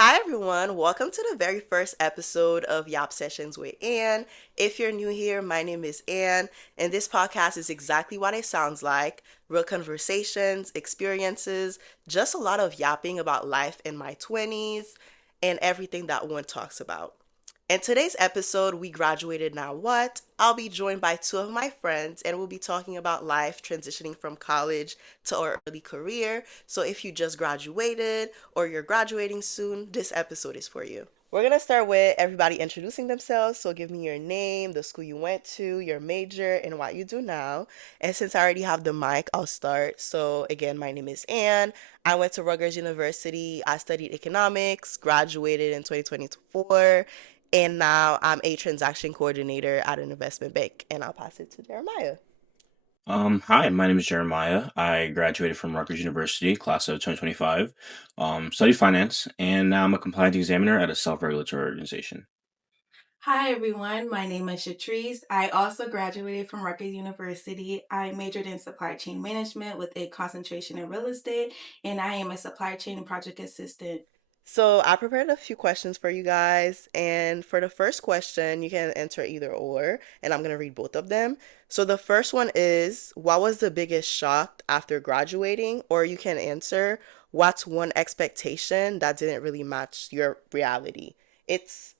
Hi, everyone. Welcome to the very first episode of Yap Sessions with Ann. If you're new here, my name is Ann, and this podcast is exactly what it sounds like real conversations, experiences, just a lot of yapping about life in my 20s and everything that one talks about. In today's episode, we graduated now what? I'll be joined by two of my friends and we'll be talking about life transitioning from college to our early career. So if you just graduated or you're graduating soon, this episode is for you. We're going to start with everybody introducing themselves. So give me your name, the school you went to, your major, and what you do now. And since I already have the mic, I'll start. So again, my name is Anne. I went to Rutgers University. I studied economics, graduated in 2024, and now I'm a transaction coordinator at an investment bank. And I'll pass it to Jeremiah. Hi, my name is Jeremiah. I graduated from Rutgers University, class of 2025, studied finance, and now I'm a compliance examiner at a self-regulatory organization. Hi everyone, my name is Shatrice. I also graduated from Rutgers University. I majored in supply chain management with a concentration in real estate, and I am a supply chain and project assistant. So I prepared a few questions for you guys. And for the first question, you can answer either or, and I'm going to read both of them. So the first one is, what was the biggest shock after graduating? Or you can answer, what's one expectation that didn't really match your reality? It's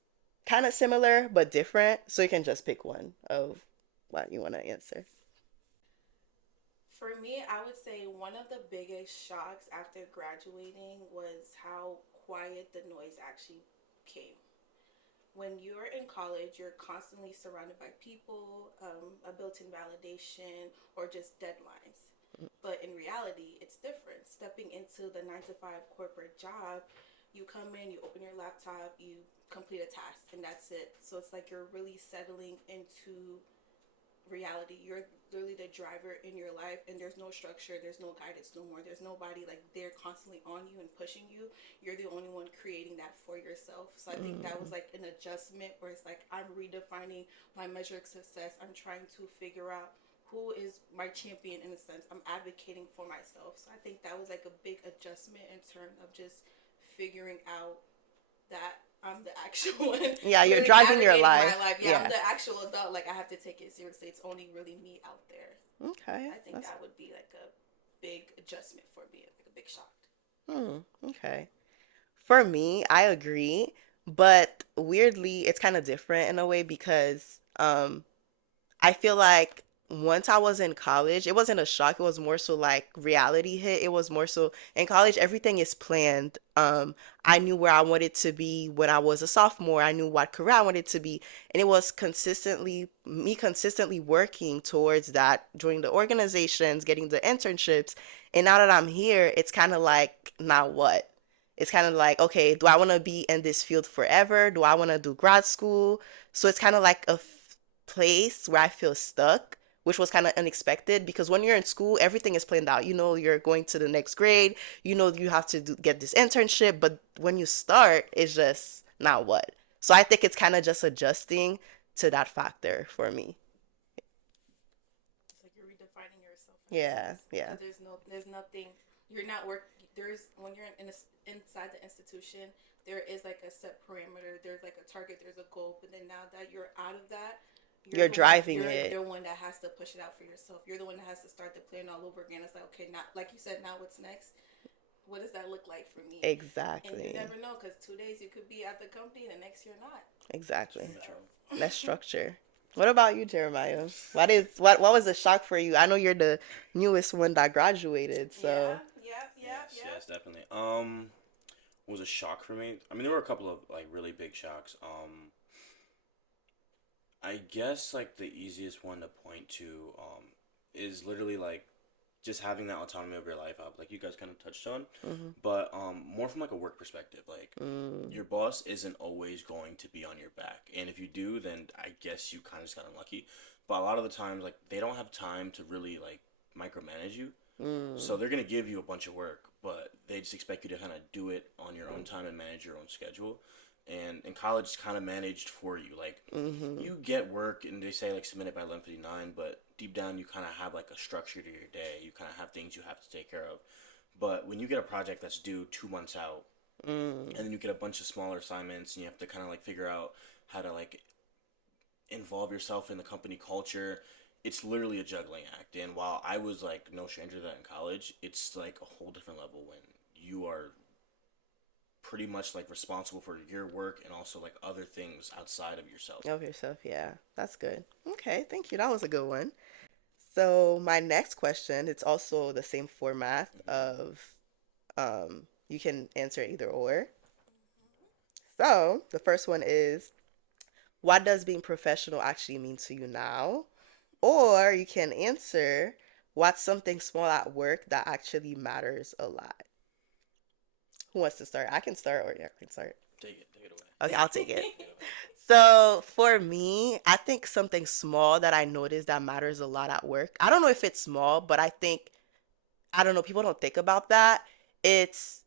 kind of similar, but different. So you can just pick one of what you want to answer. For me, I would say one of the biggest shocks after graduating was how quiet the noise actually came. When you're in college, you're constantly surrounded by people, a built in validation, or just deadlines. But in reality, it's different. Stepping into the 9 to 5 corporate job, you come in, you open your laptop, you complete a task, and that's it. So it's like you're really settling into reality. You're literally the driver in your life, and there's no structure, there's no guidance no more. There's nobody like they're constantly on you and pushing you. You're the only one creating that for yourself. So I think that was Mm, like an adjustment where it's like I'm redefining my measure of success. I'm trying to figure out who is my champion in a sense. I'm advocating for myself. So I think that was like a big adjustment in terms of just figuring out that I'm the actual one yeah, you're really driving your navigating my life. life. Yeah, I'm Yeah. the actual adult. Like I have to take it seriously. It's only really me out there. Okay. I think That's that would be like a big adjustment for me, like a big shock. okay. For me, I agree, but weirdly, it's kind of different in a way because I feel like once I was in college, it wasn't a shock. It was more so like reality hit. It was more so in college, everything is planned. I knew where I wanted to be when I was a sophomore. I knew what career I wanted to be, and it was consistently working towards that, joining the organizations, getting the internships. And now that I'm here, it's kind of like, now what? It's kind of like, okay, do I want to be in this field forever? Do I want to do grad school? So it's kind of like a place where I feel stuck, which was kind of unexpected because when you're in school, everything is planned out. You know, you're going to the next grade, you know, you have to get this internship, but when you start, it's just now what? So I think it's kind of just adjusting to that factor for me. It's like you're redefining yourself in a Yeah, sense yeah. because there's nothing. You're not work. There's when you're inside the institution, there is like a set parameter. There's like a target. There's a goal. But then now that you're out of that, you're You're the one. driving You're it. the one that has to push it out for yourself. You're the one that has to start the plan all over again. It's like okay, now like you said, now what's next? What does that look like for me? And you Exactly. never know because 2 days you could be at the company, the next you're not. That's Exactly. very So true. Less structure. What about you, Jeremiah? What was a shock for you? I know you're the newest one that graduated, so yeah, yeah, yeah, Yes, yeah. yes, definitely. Was a shock for me. I mean, there were a couple of like really big shocks. I guess like the easiest one to point to is literally like just having that autonomy of your life out, like you guys kind of touched on, mm-hmm. but more from like a work perspective. Like Mm, your boss isn't always going to be on your back, and if you do, then I guess you kind of just got unlucky. But a lot of the times, like they don't have time to really like micromanage you, so mm, they're gonna give you a bunch of work, but they just expect you to kind of do it on your own time and manage your own schedule. And in college, it's kind of managed for you. Like mm-hmm. you get work, and they say like submit it by 11:59, but deep down you kind of have like a structure to your day. You kind of have things you have to take care of. But when you get a project that's due 2 months out, Mm. and then you get a bunch of smaller assignments, and you have to kind of like figure out how to like involve yourself in the company culture. It's literally a juggling act. And while I was like no stranger to that in college, it's like a whole different level when you are pretty much like responsible for your work and also like other things outside of yourself. Of yourself, yeah. That's good. Okay, thank you. That was a good one. So my next question, it's also the same format Mm-hmm. of you can answer either or. So the first one is, what does being professional actually mean to you now? Or you can answer, what's something small at work that actually matters a lot? Who wants to start? I can start, or yeah, I can start. Take it away. Okay, I'll take it. Take it away. So for me, I think something small that I notice that matters a lot at work. I don't know if it's small, but I don't know, people don't think about that. It's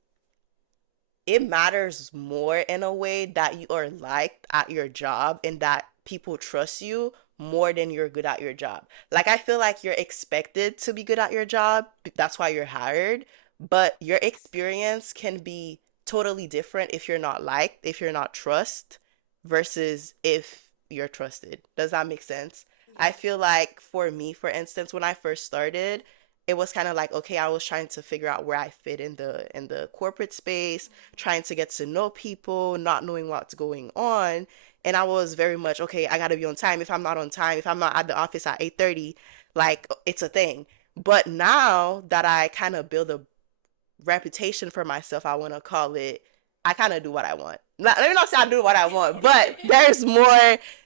it matters more in a way that you are liked at your job and that people trust you more than you're good at your job. Like, I feel like you're expected to be good at your job. That's why you're hired. But your experience can be totally different if you're not liked, if you're not trust, versus if you're trusted. Does that make sense? I Yeah. feel like for me, for instance, when I first started, it was kind of like, okay, I was trying to figure out where I fit in the corporate space, trying to get to know people, not knowing what's going on. And I was very much, okay, I got to be on time. If I'm not on time, if I'm not at the office at 8:30, like, it's a thing. But now that I kind of build a reputation for myself, I want to call it, I kind of do what I want. Let me not say I do what I want, Okay, but okay. Your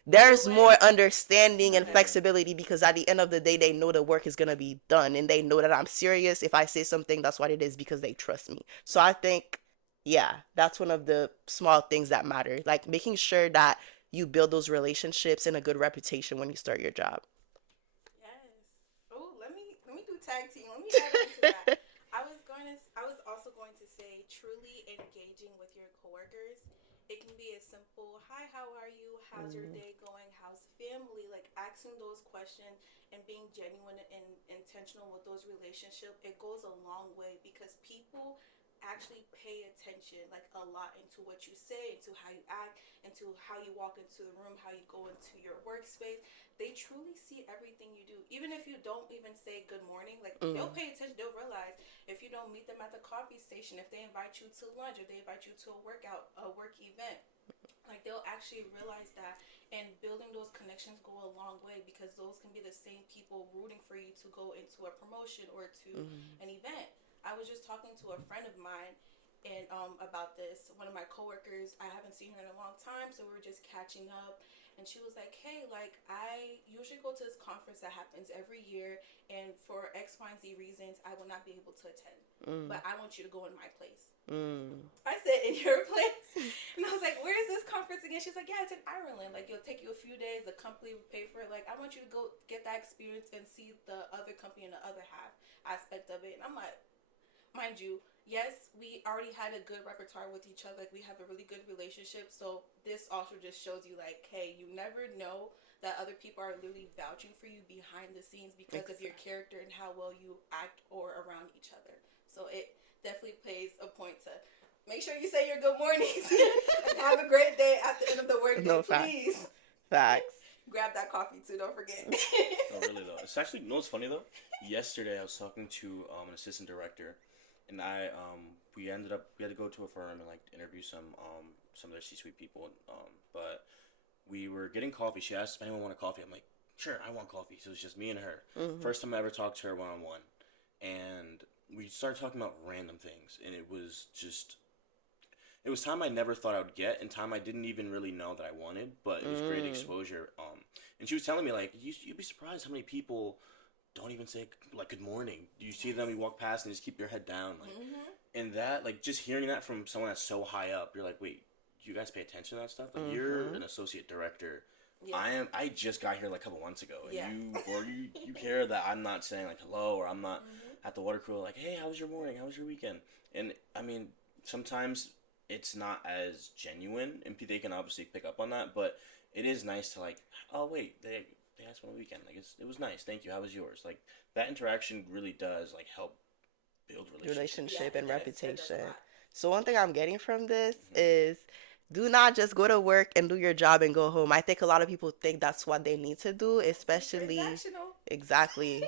there's more way. understanding and Okay. Yeah. flexibility because at the end of the day, they know the work is going to be done and they know that I'm serious. If I say something, that's what it is because they trust me. So I think, yeah, that's one of the small things that matter. Like making sure that you build those relationships and a good reputation when you start your job. Yes. Oh, let me do tag team. Let me add on to that. I was also going to say truly engaging with your coworkers. It can be as simple, "Hi, how are you? How's your Mm, day going? How's family?" Like asking those questions and being genuine and intentional with those relationships. It goes a long way because people actually pay attention like a lot into what you say, into how you act, into how you walk into the room, how you go into your workspace. They truly see everything you do. Even if you don't even say good morning, like they'll mm, pay attention. They'll realize if you don't meet them at the coffee station, if they invite you to lunch, if they invite you to a workout, a work event, like they'll actually realize that. And building those connections go a long way because those can be the same people rooting for you to go into a promotion or to mm, an event. I was just talking to a friend of mine and about this. One of my coworkers, I haven't seen her in a long time, so we were just catching up. And she was like, "Hey, like I usually go to this conference that happens every year, and for X, Y, and Z reasons, I will not be able to attend. mm, But I want you to go in my place." mm. I said, "In your place?" And I was like, "Where is this conference again?" She's like, "Yeah, it's in Ireland. Like, it'll take you a few days. The company will pay for it. Like, I want you to go get that experience and see the other company and the other half aspect of it." And I'm like, mind you, yes, we already had a good repertoire with each other. Like, we have a really good relationship. So this also just shows you, like, hey, you never know that other people are literally vouching for you behind the scenes because of your Exactly. character and how well you act or around each other. So it definitely plays a point to make sure you say your good mornings and have a great day at the end of the workday, No facts. please. Facts. Grab that coffee too, don't forget. No, really though. It's actually, you know what's funny though? Yesterday I was talking to an assistant director, and we had to go to a firm and like interview some of their C-suite people. But we were getting coffee. She asked if anyone wanted coffee. I'm like, sure, I want coffee. So it's just me and her. Hmm. First time I ever talked to her one on one, and we started talking about random things, and it was time I never thought I would get, and time I didn't even really know that I wanted, but it was great Mm. exposure. And she was telling me like, you'd be surprised how many people don't even say like good morning. You see them, you Yes. walk past, and just keep your head down, like, Mm-hmm. and that like just hearing that from someone that's so high up, you're like, wait, do you guys pay attention to that stuff? Like, you're Hmm. an associate director. Yeah. I just got here like a couple months ago, and Yeah. you care that I'm not saying like hello, or I'm not Mm-hmm. at the water cooler like, hey, how was your morning? How was your weekend? And I mean, sometimes it's not as genuine, and they can obviously pick up on that, but it is nice to like, oh wait, they asked me on the weekend, like it was nice, thank you, how was yours? Like that interaction really does like help build relationships. Yeah, Relationship it and does. It does a reputation. lot. So one thing I'm getting from this Hmm. is do not just go to work and do your job and go home. I think a lot of people think that's what they need to do, Too especially transactional. exactly.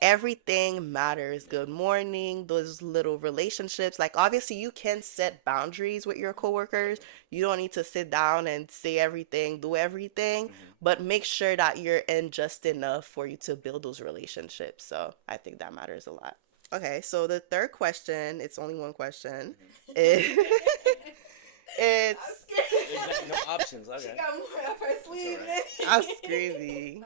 Everything matters. Yeah. Good morning, those little relationships. Like obviously you can set boundaries with your coworkers. You don't need to sit down and say everything, do everything, Hmm. but make sure that you're in just enough for you to build those relationships. So I think that matters a lot. Okay, so the third question, it's only one question. Hmm. Is I'm it's scared. Exactly. No options. She Okay. got more up her That's all sleeve right. than I'm me. screaming.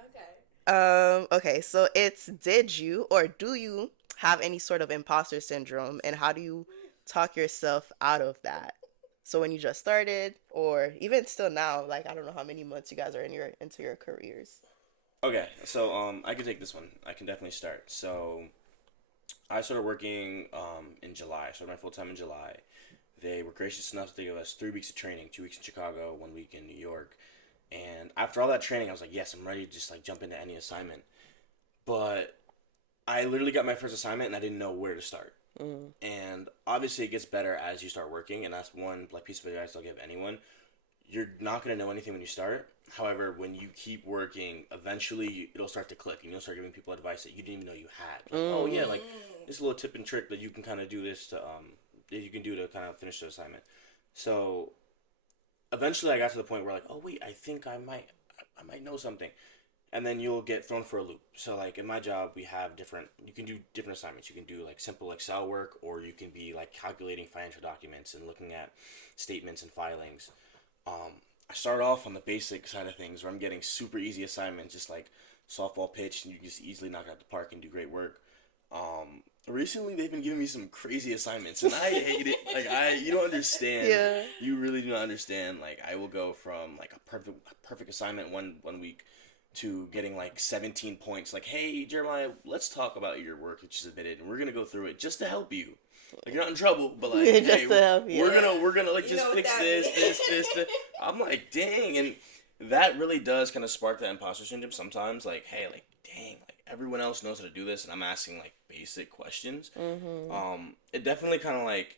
Okay. Okay, so it's did you or do you have any sort of imposter syndrome and how do you talk yourself out of that? So when you just started or even still now, like I don't know how many months you guys are in your into your careers. Okay, so I can take this one. I can definitely start. So I started working in July. I started my full time in July. They were gracious enough to give us 3 weeks of training, 2 weeks in Chicago, 1 week in New York. And after all that training, I was like, yes, I'm ready to just like jump into any assignment. But I literally got my first assignment and I didn't know where to start. Mm, And obviously, it gets better as you start working, and that's one like piece of advice I'll give anyone. You're not gonna know anything when you start. However, when you keep working, eventually it'll start to click, and you'll start giving people advice that you didn't even know you had. Like, oh yeah, mm, like this little tip and trick that you can kind of do this to that you can do to kind of finish the assignment. So eventually, I got to the point where like, oh wait, I might know something, and then you'll get thrown for a loop. So like in my job, we have different. You can do different assignments. You can do like simple Excel work, or you can be like calculating financial documents and looking at statements and filings. I start off on the basic side of things where I'm getting super easy assignments, just like softball pitch, and you just easily knock it out the park and do great work. Recently they've been giving me some crazy assignments, and I hate it. Like you don't understand. yeah. You really do not understand. Like I will go from like a perfect assignment one week to getting like 17 points. Like, hey Jeremiah, let's talk about your work that you submitted, and we're gonna go through it just to help you. Like you're not in trouble, but like, hey, Just to help you. we're gonna like You just know what fix that this, means. this. I'm like, dang, and that really does kind of spark that imposter syndrome sometimes. Like, hey, like, dang, like everyone else knows how to do this, and I'm asking like basic questions. Mhm. It definitely kind of like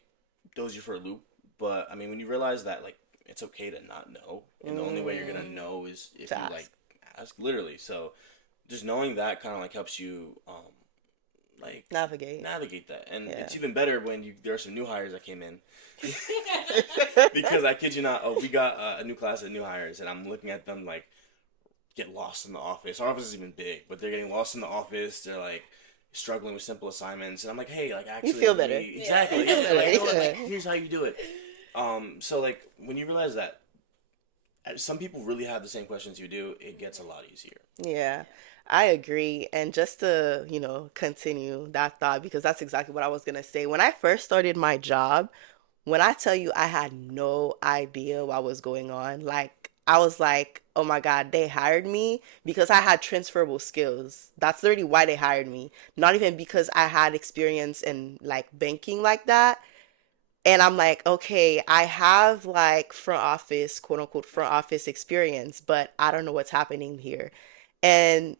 throws you for a loop. But I mean, when you realize that like it's okay to not know, and the only way you're gonna Mm. know is if To you like ask. ask, literally. So just knowing that kind of like helps you like Navigate. navigate that, and Yeah. it's even better when you there are some new hires that came in because I kid you not, oh, we got a new class of new hires, and I'm looking at them like get lost in the office. Our office is even big, but they're getting lost in the office. They're like struggling with simple assignments, and I'm like, hey, like You actually, feel like better. we Yeah. exactly, You feel yeah, better. like you know what, like Yeah. here's how you do it. So like when you realize that some people really have the same questions you do, it gets a lot easier. Yeah, I agree. And just to, continue that thought, because that's exactly what I was gonna say. When I first started my job, when I tell you I had no idea what was going on, like I was like, oh my God, they hired me because I had transferable skills. That's literally why they hired me. Not even because I had experience in like banking like that. And I'm like, okay, I have like front office, quote unquote, front office experience, but I don't know what's happening here. And,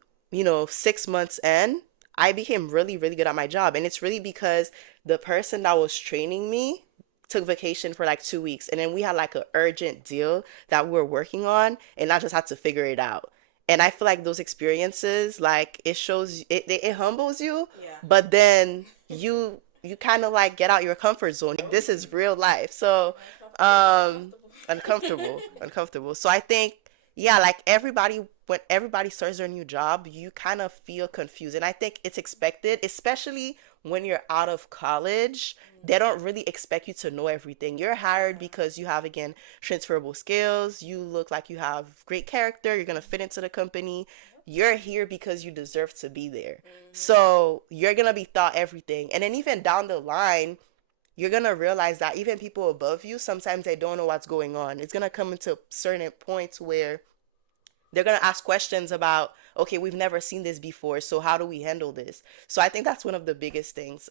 6 months in, I became really, really good at my job. And it's really because the person that was training me took vacation for like 2 weeks. And then we had like an urgent deal that we were working on, and I just had to figure it out. And I feel like those experiences, like it shows, it humbles you, Yeah. but then you kind of like get out your comfort zone. Like this is real life. So, Uncomfortable. um, Uncomfortable. uncomfortable, uncomfortable. So I think, yeah, like everybody, when everybody starts their new job, you kind of feel confused. And I think it's expected, especially when you're out of college. They don't really expect you to know everything. You're hired Yeah. because you have, again, transferable skills. You look like you have great character. You're going to fit into the company. You're here because you deserve to be there. So you're gonna be taught everything. And then even down the line, you're gonna realize that even people above you, sometimes they don't know what's going on. It's gonna come into certain points where they're gonna ask questions about, okay, we've never seen this before, so how do we handle this? So I think that's one of the biggest things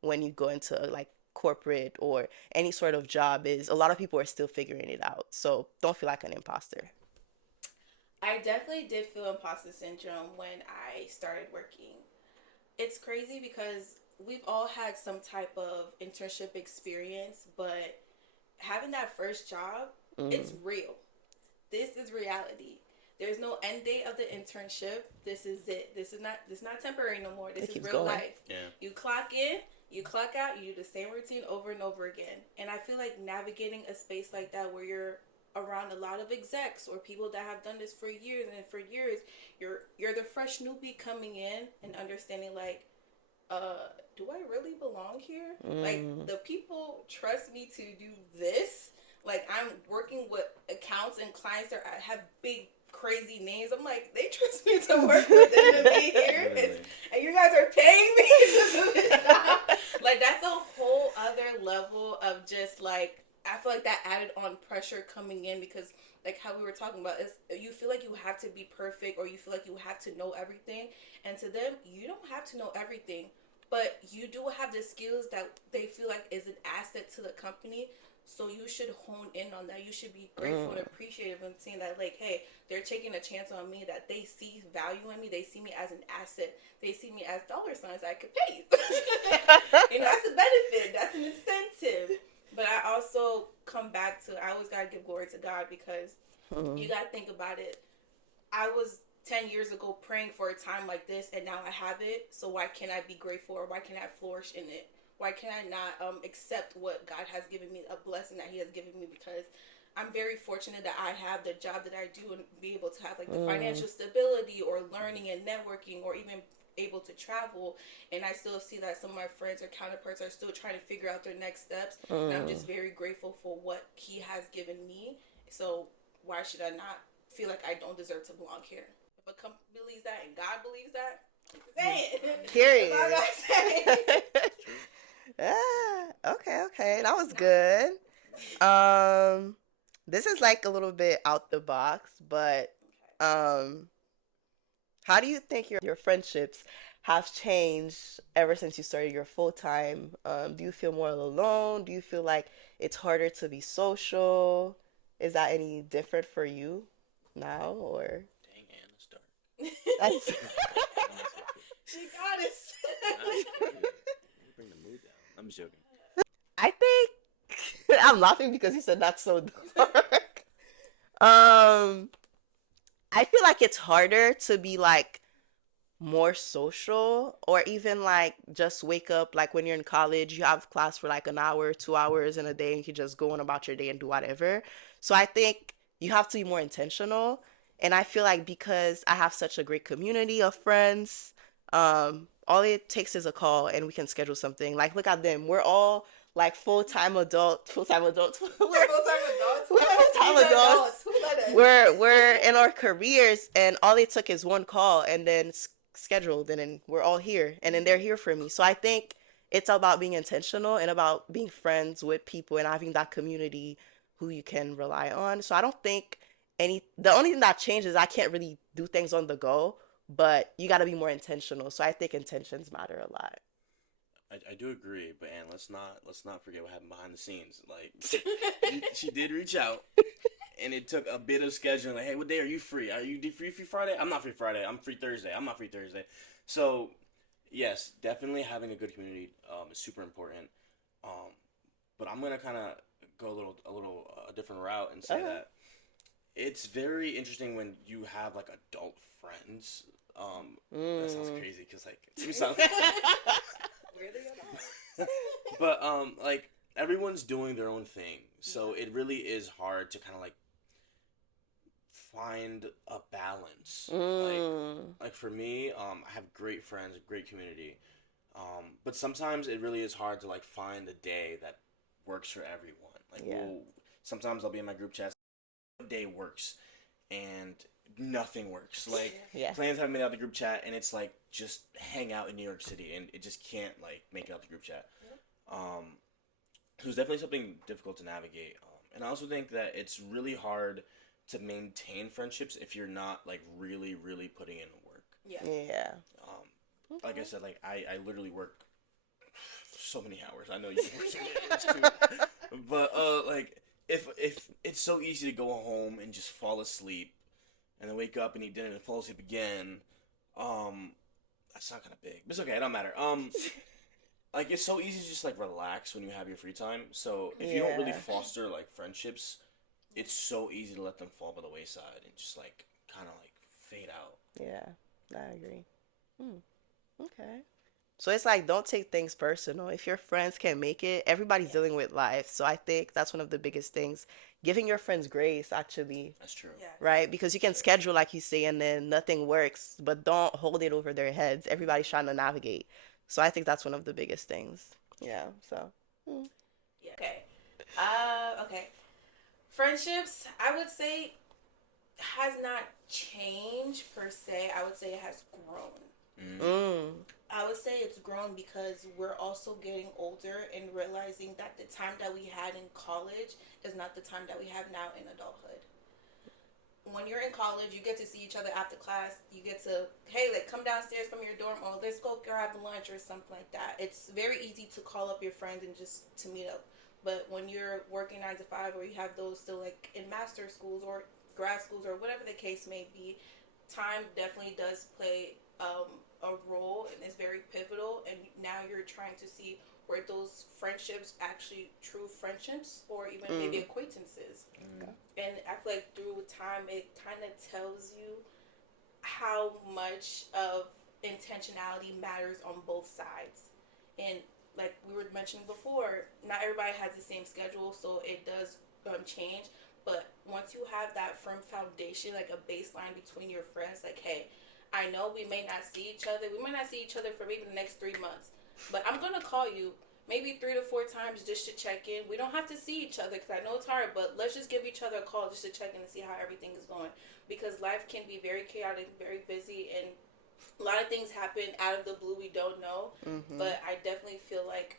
when you go into like corporate or any sort of job is a lot of people are still figuring it out. So don't feel like an imposter. I definitely did feel imposter syndrome when I started working. It's crazy because we've all had some type of internship experience, but having that first job, it's Mm. real. This is reality. There's no end date of the internship. This is it. This is not temporary no more. This It is keeps real going. life. Yeah. You clock in, you clock out, you do the same routine over and over again. And I feel like navigating a space like that where you're around a lot of execs or people that have done this for years and for years, you're the fresh newbie coming in and understanding like do I really belong here? Like Mm. the people trust me to do this. Like I'm working with accounts and clients that have big crazy names. I'm like, they trust me to work with them to be here, Literally. and you guys are paying me to do this job. Like that's a whole other level of just like I feel like that added on pressure coming in because like how we were talking about is you feel like you have to be perfect or you feel like you have to know everything, and to them you don't have to know everything, but you do have the skills that they feel like is an asset to the company. So you should hone in on that. You should be grateful and Mm. appreciative and seeing that like, hey, they're taking a chance on me, that they see value in me, they see me as an asset, they see me as dollar signs I could pay. That's a benefit, that's an incentive. But I also come back to I always gotta give glory to God because you Mm. gotta think about it. I was 10 years ago praying for a time like this and now I have it, so why can't I be grateful or why can't I flourish in it? Why can I not accept what God has given me, a blessing that He has given me? Because I'm very fortunate that I have the job that I do and be able to have like the Mm. financial stability or learning and networking or even able to travel. And I still see that some of my friends or counterparts are still trying to figure out their next steps, and I'm Mm. just very grateful for what He has given me. So why should I not feel like I don't deserve to belong here? If a company believes that and God believes that, say it. That's all I Period. gotta say. True. Ah, okay, okay. That was good. Um, this is like a little bit out the box, but um, how do you think your friendships have changed ever since you started your full time? Do you feel more alone? Do you feel like it's harder to be social? Is that any different for you now, or Dang, Anna's dark. that's I'm messing with you. She got us. I'm just kidding. You bring the mood down. I'm just joking. I think I'm laughing because you said not so dark. Um, I feel like it's harder to be like more social or even like just wake up like when you're in college, you have class for like an hour, 2 hours in a day, and you can just go on about your day and do whatever. So I think you have to be more intentional. And I feel like because I have such a great community of friends, all it takes is a call and we can schedule something. Like look at them. We're all like full-time adults. We're full-time adults. We're full-time Who's adults? adults. Who let us? We're in our careers, and all it took is one call, and then scheduled, and then we're all here, and then they're here for me. So I think it's about being intentional and about being friends with people and having that community who you can rely on. So I don't think the only thing that changes, I can't really do things on the go, but you got to be more intentional. So I think intentions matter a lot. I do agree, but Anne, let's not forget what happened behind the scenes. Like she did reach out, and it took a bit of scheduling. Like, hey, what day are you free? Are you free Friday? I'm not free Friday. I'm free Thursday. I'm not free Thursday. So yes, definitely having a good community is super important. Um, but I'm gonna kind of go a different route and say Okay. that it's very interesting when you have like adult friends. That sounds Mm. crazy because like you sound, We're the adults. but like everyone's doing their own thing, so it really is hard to kind of like find a balance. Mm. Like for me, I have great friends, great community. But sometimes it really is hard to like find a day that works for everyone. Like Yeah. sometimes I'll be in my group chats, what day works, and nothing works. Like Yeah. plans haven't made out the group chat, and it's like just hang out in New York City, and it just can't like make it out the group chat. Um, so it's definitely something difficult to navigate. And I also think that it's really hard to maintain friendships if you're not like really, really putting in the work. Yeah. Yeah. Um, like I Okay. said, like I literally work so many hours. I know you work so many hours too. But like if it's so easy to go home and just fall asleep and then wake up and eat dinner and fall asleep again, um, that's not kind of big. But it's okay. It don't matter. like it's so easy to just like relax when you have your free time. So if you don't really Yeah. foster like friendships, it's so easy to let them fall by the wayside and just like kind of like fade out. Yeah. I agree. Hmm. Okay. So it's like don't take things personal. If your friends can't make it, everybody's Yeah. dealing with life. So I think that's one of the biggest things. Giving your friends grace actually, That's true. Yes. right? Because you That's can true. schedule like you say and then nothing works, but don't hold it over their heads. Everybody's Hmm. trying to navigate. So I think that's one of the biggest things. Yeah. So, mm, Yeah. Okay. Okay. Friendships, I would say, has not changed per se. I would say it has grown. Mm. mm, I would say it's grown because we're also getting older and realizing that the time that we had in college is not the time that we have now in adulthood. When you're in college, you get to see each other after class. You get to, hey, like, come downstairs from your dorm, or let's go grab lunch or something like that. It's very easy to call up your friends and just to meet up. But when you're working 9 to 5, or you have those still like in master schools or grad schools or whatever the case may be, time definitely does play a role and is very pivotal. And now you're trying to see were those friendships actually true friendships or even maybe mm, acquaintances. Mm. And I feel like through time it kind of tells you how much of intentionality matters on both sides. And like we were mentioning before, not everybody has the same schedule, so it does change. But once you have that firm foundation, like a baseline between your friends, like, hey, I know we may not see each other. We might not see each other for maybe the next 3 months, but I'm gonna call you maybe 3 to 4 times just to check in. We don't have to see each other because I know it's hard, but let's just give each other a call just to check in and see how everything is going. Because life can be very chaotic, very busy, and a lot of things happen out of the blue we don't know. mm-hmm. But I definitely feel like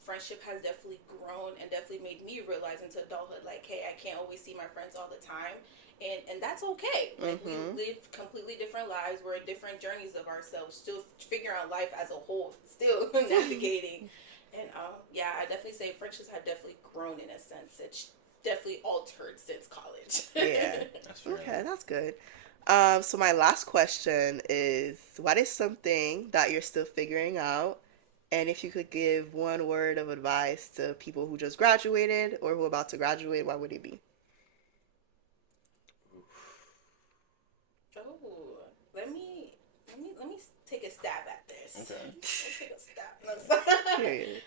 friendship has definitely grown and definitely made me realize into adulthood, like, hey, I can't always see my friends all the time. And that's okay. Like, we Mm-hmm. live completely different lives. We're in different journeys of ourselves, still figuring out life as a whole, still navigating. And yeah, I definitely say friendships have definitely grown in a sense. It's definitely altered since college. Yeah. That's fair. Okay, that's good. So my last question is, what is something that you're still figuring out? And if you could give one word of advice to people who just graduated or who are about to graduate, what would it be? Oh, let me take a stab at this. Okay. Let's take a stab. Period.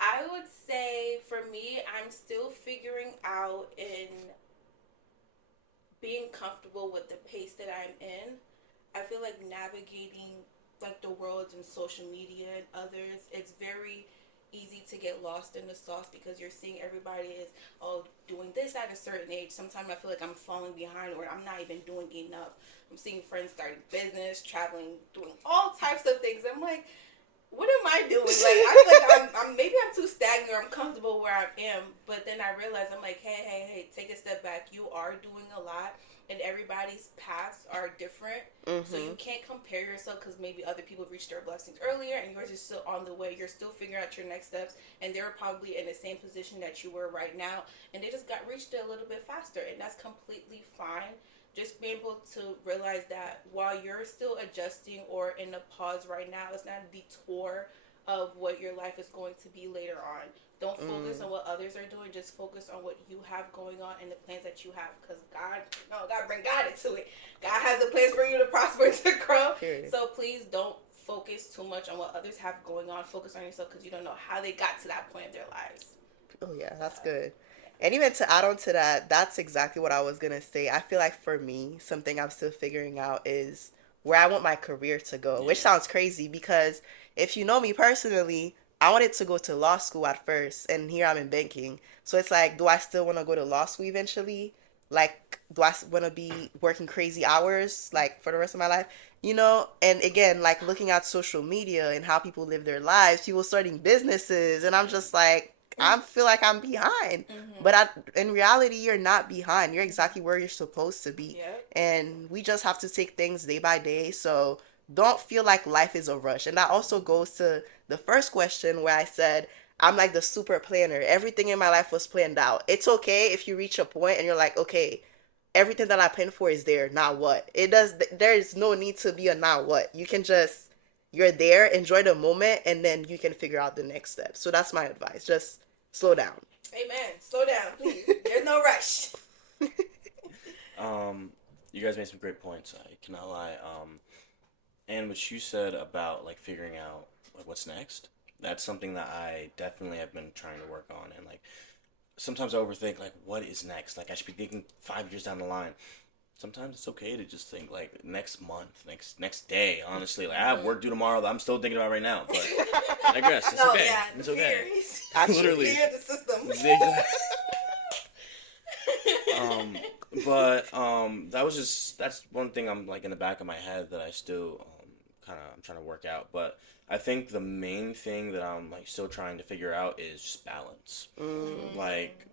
I would say for me, I'm still figuring out in being comfortable with the pace that I'm in. I feel like navigating like the world and social media and others, it's very easy to get lost in the sauce because you're seeing everybody is doing this at a certain age. Sometimes I feel like I'm falling behind or I'm not even doing enough. I'm seeing friends starting business, traveling, doing all types of things. I'm like, what am I doing? Like, I feel like I'm maybe I'm too stagnant or I'm comfortable where I am. But then I realize I'm like, hey, take a step back. You are doing a lot, and everybody's paths are different. So Mm-hmm. you can't compare yourself because maybe other people reached their blessings earlier, and yours is still on the way. You're still figuring out your next steps, and they're probably in the same position that you were right now, and they just got reached it a little bit faster, and that's completely fine. Just being able to realize that while you're still adjusting or in a pause right now, it's not a detour of what your life is going to be later on. Don't focus Mm. on what others are doing. Just focus on what you have going on and the plans that you have. Because God, no, God bring God into it. God has a plans for you to prosper and to grow. Period. So please don't focus too much on what others have going on. Focus on yourself because you don't know how they got to that point in their lives. Oh yeah, that's Uh, good. yeah. And even to add on to that, that's exactly what I was gonna say. I feel like for me, something I'm still figuring out is where I want my career to go, which Yeah. sounds crazy because if you know me personally, I wanted to go to law school at first, and here I'm in banking. So it's like, do I still want to go to law school eventually? Like, do I want to be working crazy hours like for the rest of my life? You know, and again, like looking at social media and how people live their lives, people starting businesses, and I'm just like, I feel like I'm behind. But Mm-hmm. in reality, you're not behind. You're exactly where you're supposed to be. Yep. And we just have to take things day by day. So don't feel like life is a rush. And that also goes to the first question where I said, I'm like the super planner. Everything in my life was planned out. It's okay if you reach a point and you're like, okay, everything that I planned for is there. Now what? It does. There is no need to be a now what. You can just you're there, enjoy the moment, and then you can figure out the next step. So that's my advice. Just slow down. Amen. Slow down, please. There's no rush. You guys made some great points. I cannot lie. And what you said about like figuring out like what's next, that's something that I definitely have been trying to work on. And like sometimes I overthink like what is next. Like I should be thinking 5 years down the line. Sometimes it's okay to just think like next month, next day. Honestly, like I have work due tomorrow that I'm still thinking about right now. But I digress. It's No, okay. yeah, It's okay. Actually, Literally. Fear the system. Um, but that was just that's one thing I'm like in the back of my head that I still kind of I'm trying to work out. But I think the main thing that I'm like still trying to figure out is just balance. Like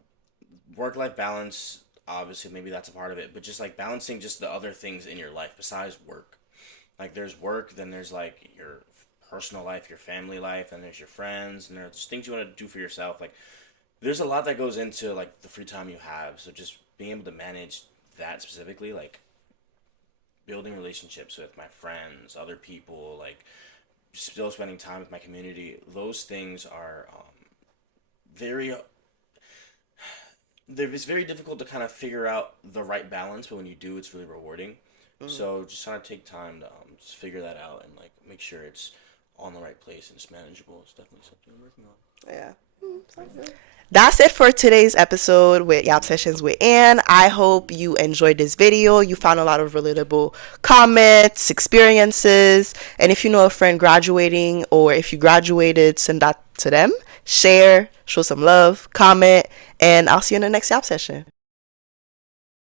work life balance. Obviously, maybe that's a part of it, but just like balancing just the other things in your life besides work. Like there's work, then there's like your personal life, your family life, and there's your friends, and there's things you want to do for yourself. Like there's a lot that goes into like the free time you have. So just being able to manage that specifically, like building relationships with my friends, other people, like still spending time with my community. Those things are very. It's very difficult to kind of figure out the right balance, but when you do, it's really rewarding. So just trying to take time to just figure that out and like make sure it's on the right place and it's manageable. It's definitely something I'm working on. yeah. Sounds good. That's it for today's episode with Yap Sessions with Ann. I hope you enjoyed this video. You found a lot of relatable comments, experiences, and if you know a friend graduating or if you graduated, send that to them. Share, show some love, comment, and I'll see you in the next Yap session.